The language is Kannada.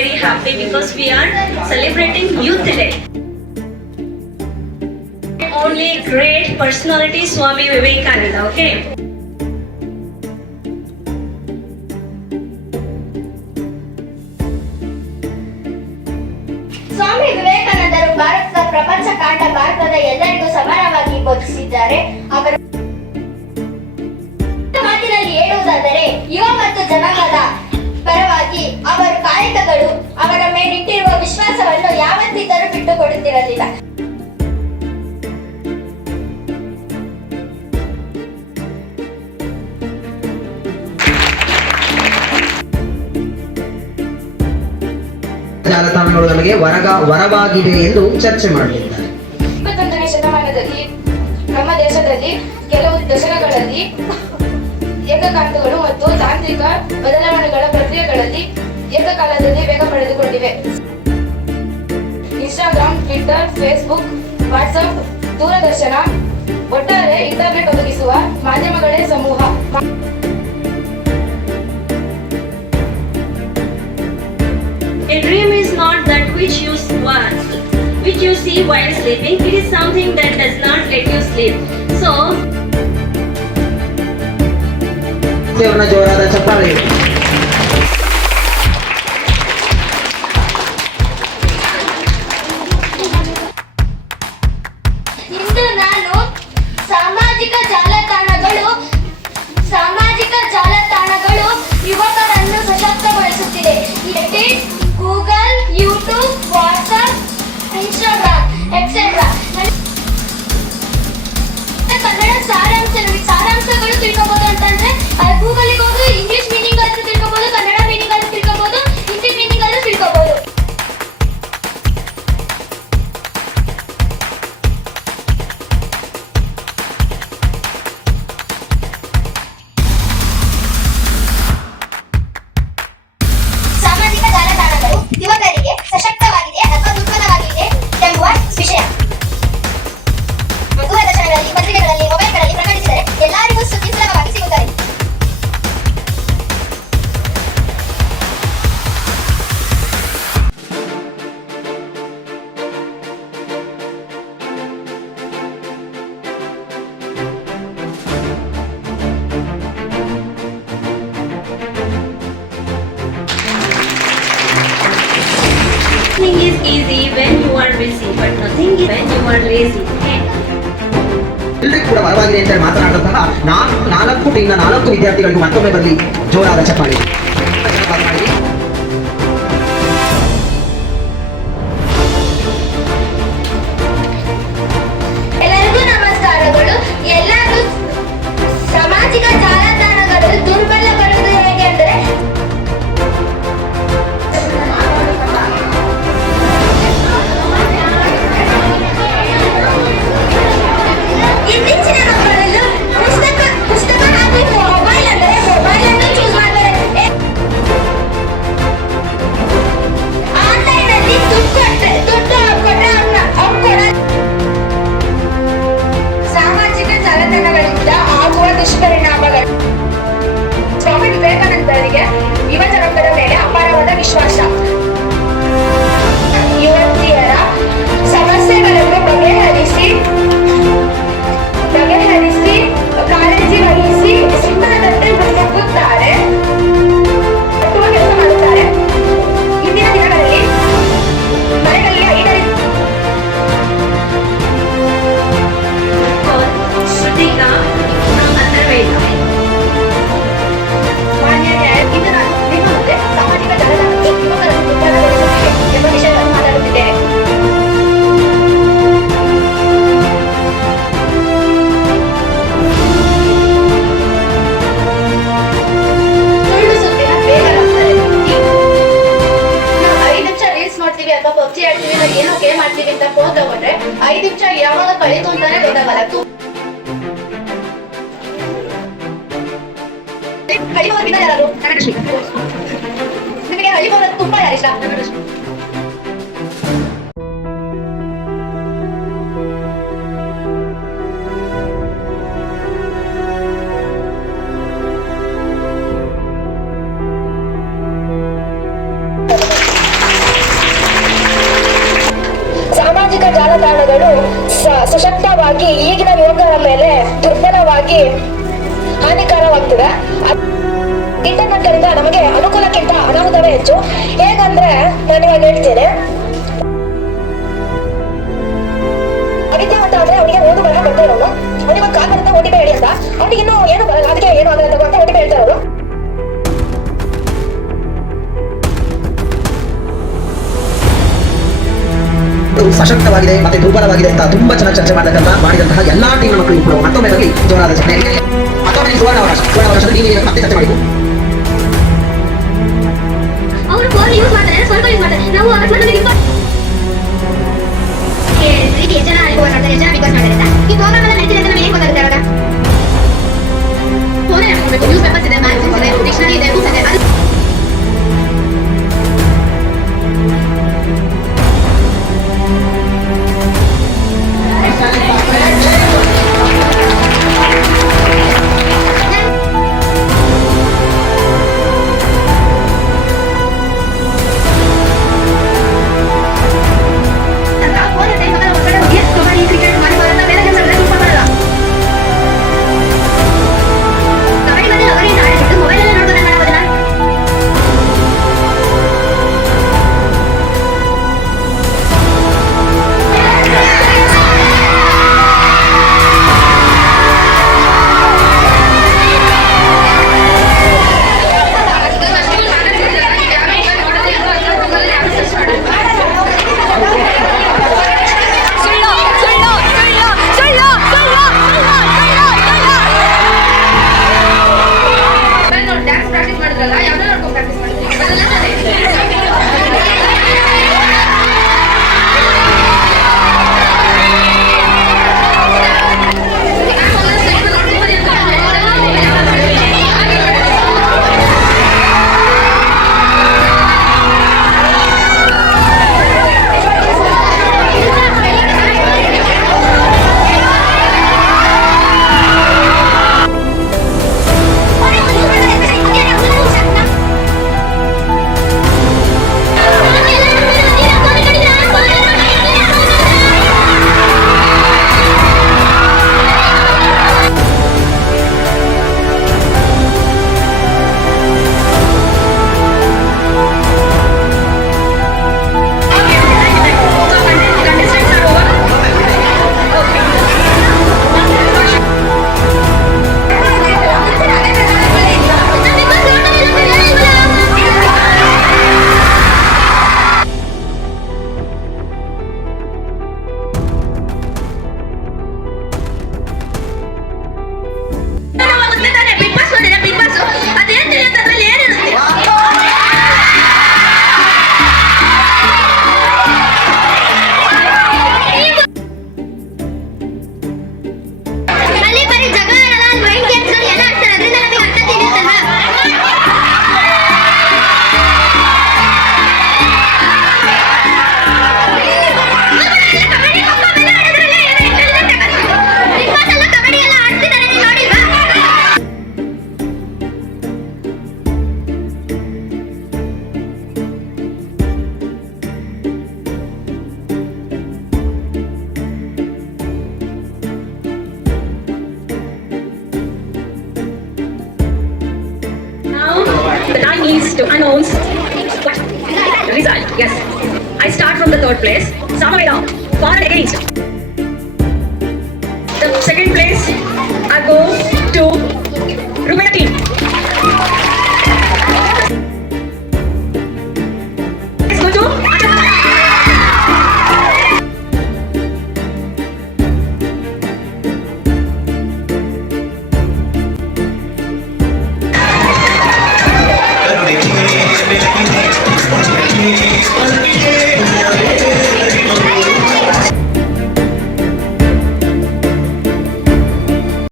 very happy because we are celebrating Youth Day. Only great personality Swami Vivekananda, okay? ಸ್ವಾಮಿ ವಿವೇಕಾನಂದರು ಭಾರತದ ಪ್ರಪಂಚ ಕಾಂಡ ಭಾರತದ ಎಲ್ಲರಿಗೂ ಸಮಾನವಾಗಿ ಬೋಧಿಸಿದ್ದಾರೆ. ಅವರ ಮಾತಿನಲ್ಲಿ ಹೇಳುವುದಾದರೆ ಯುವ ಮತ್ತು ಜನಾಂಗದ ಪರವಾಗಿ ಅವರ ಕಾಯಕಗಳು ಅವರ ಮೇಲಿಟ್ಟಿರುವ ವಿಶ್ವಾಸವನ್ನು ಯಾವತ್ತಿದ್ದರೂ ಬಿಟ್ಟುಕೊಡುತ್ತಿರಲಿಲ್ಲ. ಜಾಲತಾಣಗಳು ನಮಗೆ ವರವಾಗಿವೆ ಎಂದು ಚರ್ಚೆ ಮಾಡಲಿದ್ದಾರೆ. 21ನೇ ಶತಮಾನದಲ್ಲಿ ನಮ್ಮ ದೇಶದಲ್ಲಿ ಕೆಲವು ದಶಕಗಳಲ್ಲಿ ಏಕಕಾಂತಗಳು ಮತ್ತು ತಾಂತ್ರಿಕ ಬದಲಾವಣೆಗಳ ಪ್ರಕ್ರಿಯೆಗಳಲ್ಲಿ ಏಕಕಾಲದಲ್ಲಿ ವೇಗ ಪಡೆದುಕೊಂಡಿವೆ. ಇನ್ಸ್ಟಾಗ್ರಾಮ್, ಟ್ವಿಟರ್, ಫೇಸ್ಬುಕ್, ವಾಟ್ಸ್ಆಪ್, ದೂರದರ್ಶನ, ಒಟ್ಟಾರೆ ಇಂಟರ್ನೆಟ್ ಒದಗಿಸುವ ಮಾಧ್ಯಮಗಳೇ ಸಮೂಹ. A dream is not that which you see while sleeping. It is something that does not let you sleep. So, ದೇವರನ್ನ ಜೋರಾದ ಚಪ್ಪಾಳೆ. ಇಂದು ನಾನು ಸಾಮಾಜಿಕ ಜಾಲತಾಣಗಳು ಯುವಕರನ್ನು ಸಶಕ್ತಗೊಳಿಸುತ್ತಿದೆ. Google, YouTube, WhatsApp, Instagram etcetera. Kannada ಸಾರಾಂಶಗಳು ತಿಳ್ಕೋಬಹುದು ಅಂತಂದ್ರೆ ಗೂಗಲ್ಗೆ ಹೋಗಿ ಇಂಗ್ಲಿಷ್ ಮೀನಿಂಗ್ ಅನ್ನು ತಿಳ್ಕೋಬಹುದು, ಕನ್ನಡ ಮೀನಿಂಗ್ ಅನ್ನು ತಿಳ್ಕೋಬಹುದು, ಹಿಂದಿ ಮೀನಿಂಗ್ ಅನ್ನು ತಿಳ್ಕೋಬಹುದು. ಸಾಮಾಜಿಕ ಜಾಲತಾಣಗಳು ಯುವಕರಿಗೆ ಸಶಕ್ತವಾಗಿದೆ ಅಥವಾ ದುರ್ಬಲವಾಗಿದೆ ಎಂಬುವ ವಿಷಯ ದೂರದರ್ಶನಗಳಲ್ಲಿ, ಪತ್ರಿಕೆಗಳಲ್ಲಿ, ಮೊಬೈಲ್ಗಳಲ್ಲಿ ಪ್ರಕಟಿಸಿದರೆ ಎಲ್ಲರಿಗೂ ಸುದ್ದಿ ಸುಲಭವಾಗಿ ಸಿಗುತ್ತದೆ. nothing is easy when you are busy, but nothing is when you are lazy. Okay? ಎಲ್ಲರಿಗೂ ಕೂಡ ವರವಾಗಿದೆ ಅಂತ ಮಾತನಾಡುವಂತಹ 4 ವಿದ್ಯಾರ್ಥಿಗಳಿಗೂ ಮತ್ತೊಮ್ಮೆ ಬರಲಿ ಜೋರಾದ ಚಪ್ಪಾಳೆ. ಎಲ್ಲರಿಗೂ ನಮಸ್ಕಾರಗಳು. ಎಲ್ಲರೂ ಸಾಮಾಜಿಕ ಜಾಲತಾಣಗಳು ದುರ್ಬಲಗೊಳ್ಳುವುದು ಹೇಗೆ ಅಂದರೆ ಇತ್ತೀಚಿನ ಮಕ್ಕಳಲ್ಲೂ ಪುಸ್ತಕ ಹಾಗೂ ಮೊಬೈಲ್ ಅನ್ನು ಚೂಸ್ ಮಾಡ್ತಾರೆ. ಆನ್ಲೈನ್ ಅಲ್ಲಿ ದುಡ್ಡು ಕೊಟ್ಟರೆ ಅವ್ರು ಸಾಮಾಜಿಕ ಜಾಲತಾಣಗಳಿಂದ ಆಗುವ ದುಷ್ಪರಿಣಾಮಗಳು. ಸ್ವಾಮಿ ವಿವೇಕಾನಂದರಿಗೆ ಯುವ ಜನಾಂಗದ ಮೇಲೆ ಅಪಾರವಾದ ವಿಶ್ವಾಸ. ಯುವತಿಯರ ಸಮಸ್ಯೆಗಳನ್ನು ಬಗೆಹರಿಸಿ ಕಾಳಜಿ ವಹಿಸಿ ಸಿಂಹದಂತೆ ಮುನ್ನುಗ್ಗುತ್ತಾರೆ, ಕಟ್ಟುವ ಕೆಲಸ ಮಾಡುತ್ತಾರೆ. ಇಂದಿನ ದಿನಗಳಲ್ಲಿ ಮನೆಗಳಲ್ಲಿ 5 Shrutika from Atharvaveda. ಇಂದು ನಾನು ನಿಮ್ಮ ಮುಂದೆ ಸಾಮಾಜಿಕ ಜಾಲತಾಣಗಳು ಯುವಕರನ್ನು ದುರ್ಬಲಗೊಳಿಸುತ್ತಿವೆ ಎಂಬ ವಿಷಯವನ್ನು ಮಾತಾಡುತ್ತಿದ್ದೇನೆ. ಸುಳ್ಳು ಸುದ್ದಿನ ಬೇಗ ನಂಬ್ತಾರೆ. ನಾವು 5 ನಿಮಿಷ ರೀಲ್ಸ್ ನೋಡ್ತೀವಿ ಅಥವಾ ಪಬ್ಜಿ ಆಡ್ತೀವಿ ಇಲ್ಲ ಏನೋ ಗೇಮ್ ಆಡ್ತೀವಿ ಅಂತ ಫೋನ್ ತಗೊಂಡ್ರೆ 5 ನಿಮಿಷ ಯಾವಾಗ ಕಳೀತು ಅಂತಾನೆ ಗೊತ್ತಾಗಲ್ಲ. ಹಳ್ಳಿ ಯಾರು ನಿಮಗೆ ಹಳ್ಳಿ ತುಂಬಾ ಯಾರಿಷ್ಟ? ಸಾಮಾಜಿಕ ಜಾಲತಾಣಗಳು ಸಶಕ್ತವಾಗಿ ಈಗಿನ ಯುವಕರ ಮೇಲೆ ದುರ್ಬಲವಾಗಿ ಹಾನಿಕಾರವಾಗ್ತಿದೆ. ಇಂಟರ್ನೆಟ್ ಗಳಿಂದ ನಮಗೆ ಅನುಕೂಲಕ್ಕಿಂತ ಅನಾಹುತವೇ ಹೆಚ್ಚು. ಹೇಗಂದ್ರೆ ನಾನು ಇವಾಗ ಹೇಳ್ತೇನೆ, ಅವಿದ್ಯಾವಂತ ಅಂದ್ರೆ ಅವನಿಗೆ ಓದು ಬರಹ ಬರ್ತಾ ಇರೋನು, ಅವನಿಗೆ ಒಂದು ಕಾಲ್ ಬರುತ್ತೆ OTP ಹೇಳಿ ಅಂತ, ಅವನಿಗೆ ಇನ್ನೂ ಏನು ಬರಲ್ಲ, ಅದಕ್ಕೆ ಏನು ಆಗಲ್ಲ ಅಂತ OTP ಹೇಳ್ತಾ ಇರೋರು. ಸಶಕ್ತವಾಗಿದೆ ಮತ್ತೆ ದುರ್ಬಲವಾಗಿದೆ ಅಂತ ತುಂಬಾ ಚೆನ್ನಾಗಿ ಚರ್ಚೆ ಮಾಡಿದಂತಹ ಎಲ್ಲಾ ಟೀಮ್ ಮಕ್ಕಳು ಕೂಡ ಮತ್ತೊಮ್ಮೆ ಬರಲಿ ಜೋರಾದ ಚರ್ಚೆ. ಮತ್ತೊಮ್ಮೆ ಸುವರ್ಣ ನೀವು ಮತ್ತೆ ಚರ್ಚೆ ಮಾಡಿದ್ದು ಅವರು ಫೋನ್ ಯೂಸ್ ಮಾಡ್ತಾರೆ, ಸ್ವಲ್ಪ ಯೂಸ್ ಮಾಡ್ತಾರೆ. ನಾವು ಅವ್ರ ಫೋನ್ ಎಷ್ಟು ಜನ ಮಾಡ್ತಾರೆ, ಎಷ್ಟು ಜನ ಬಿಕಾಸ್ ಮಾಡ್ತಾರೆ. ಈ ಪ್ರೋಗ್ರಾಮ್ ಎಲ್ಲ ನಡೀತಿದೆ ಅಂತ ನಮಗೆ ಏನು ಗೊತ್ತಾಗುತ್ತೆ ಅವಾಗ? ಫೋನ್ ಹಾಕಬೇಕು, ನ್ಯೂಸ್ ಪೇಪರ್ಸ್ ಇದೆ, ಮ್ಯಾಗಝಿನ್ಸ್ ಇದೆ, ಡಿಕ್ಷನರಿ ಇದೆ, ಬುಕ್ಸ್ ಇದೆ. Is to announce result. Yes, I start from the third place. Samaveda, for and against.